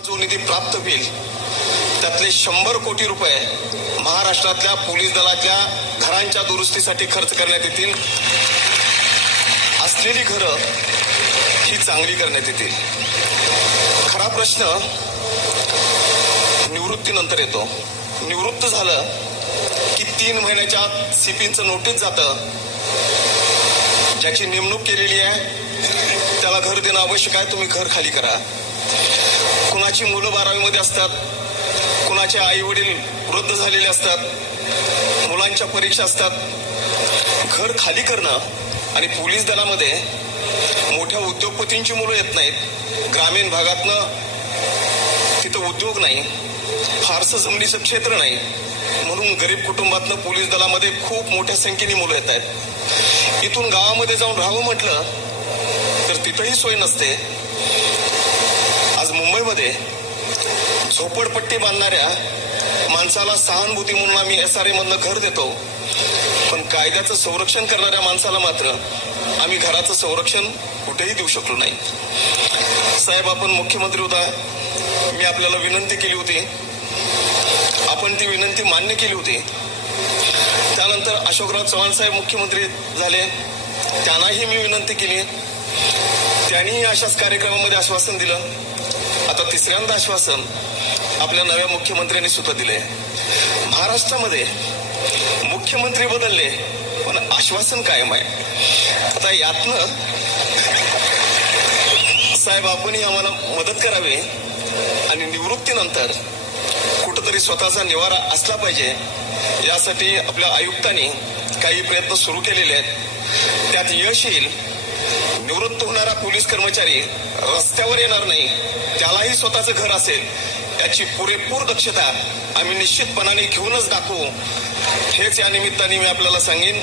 जो निधी प्राप्त होईल त्यातले शंभर कोटी रुपये महाराष्ट्रातल्या पोलीस दलाच्या घरांच्या दुरुस्तीसाठी खर्च करण्यात येतील. असलेली घरं ही चांगली करण्यात येतील. खरा प्रश्न निवृत्तीनंतर येतो. निवृत्त झालं की तीन महिन्याच्या सीपींचं नोटीस जातं. ज्याची नेमणूक केलेली आहे. त्याला घर देणं आवश्यक आहे तुम्ही घर खाली करा. कुणाची मुलं बारावीमध्ये असतात कुणाचे आई वडील वृद्ध झालेले असतात मुलांच्या परीक्षा असतात घर खाली करणं आणि पोलीस दलामध्ये मोठ्या उद्योगपतींची मुलं येत नाहीत ग्रामीण भागातनं तिथं उद्योग नाही फारसं जमिनीचं क्षेत्र नाही म्हणून गरीब कुटुंबातनं पोलीस दलामध्ये खूप मोठ्या संख्येने मुलं येत आहेत. इथून गावामध्ये जाऊन राहावं म्हटलं तर तिथंही सोय नसते. आज मुंबईमध्ये झोपडपट्टी बांधणाऱ्या माणसाला सहानुभूती म्हणून आम्ही एस आर मधनं घर देतो. पण कायद्याचं संरक्षण करणाऱ्या माणसाला मात्र आम्ही घराचं संरक्षण कुठेही देऊ शकलो नाही. साहेब आपण मुख्यमंत्री होता. मी आपल्याला विनंती केली होती. आपण ती विनंती मान्य केली होती. त्यानंतर अशोकराव चव्हाण साहेब मुख्यमंत्री झाले. त्यांनाही मी विनंती केली. त्यांनीही अशाच कार्यक्रमामध्ये आश्वासन दिलं. आता तिसऱ्यांदा आश्वासन आपल्या नव्या मुख्यमंत्र्यांनी सुद्धा दिले महाराष्ट्रामध्ये मुख्यमंत्री बदलले पण आश्वासन कायम आहे. आता यातनं साहेब आपणही आम्हाला मदत करावी आणि निवृत्तीनंतर कुठंतरी स्वतःचा निवारा असला पाहिजे यासाठी आपल्या आयुक्तांनी काही प्रयत्न सुरू केलेले आहेत. त्यात यश येईल निवृत्त होणारा पोलीस कर्मचारी रस्त्यावर येणार नाही. त्यालाही स्वतःचं घर असेल. याची पुरेपूर दक्षता आम्ही निश्चितपणाने घेऊनच दाखवू. हेच या निमित्ताने मी आपल्याला सांगेन.